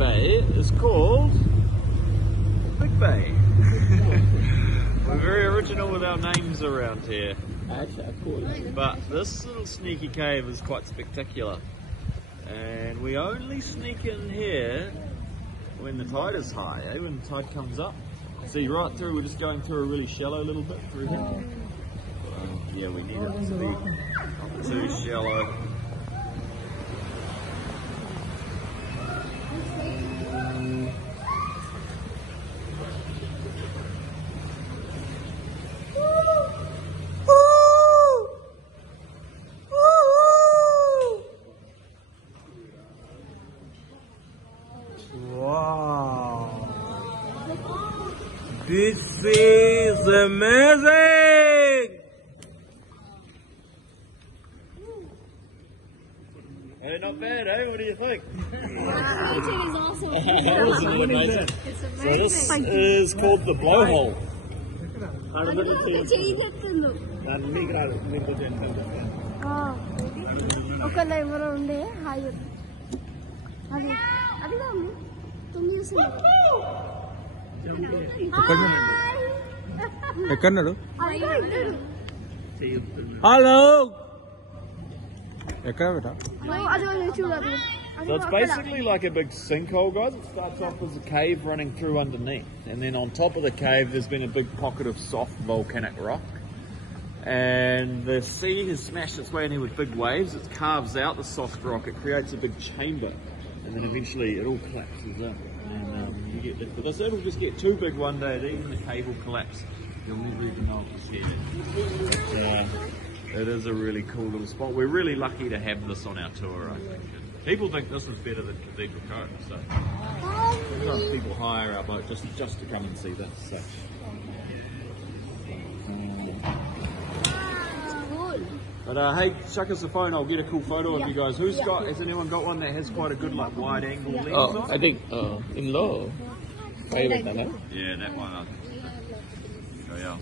bay is called Big Bay. We're very original with our names around here. But this little sneaky cave is quite spectacular. And we only sneak in here when the tide is high, when the tide comes up. See, right through, we're just going through a really shallow little bit through here. Yeah, we need it to be not too shallow. Wow, this is amazing! Hey, not bad, eh? What do you think? It is awesome. Isn't it amazing? It's amazing. So this is called the blowhole. Hello. So it's basically like a big sinkhole, guys. It starts off as a cave running through underneath, and then on top of the cave there's been a big pocket of soft volcanic rock, and the sea has smashed its way in here with big waves. It carves out the soft rock, it creates a big chamber, and then eventually it all collapses up, and you get left with this. It'll just get too big one day that even the cave will collapse. You'll never even know it was here. It is a really cool little spot. We're really lucky to have this on our tour, I think. People think this is better than Cathedral Cove, so sometimes people hire our boat just to come and see this. So. But hey, chuck us a phone. I'll get a cool photo of you guys. Has anyone got one that has quite a good like wide angle lens on? I think in low. Yeah, that one. Oh yeah.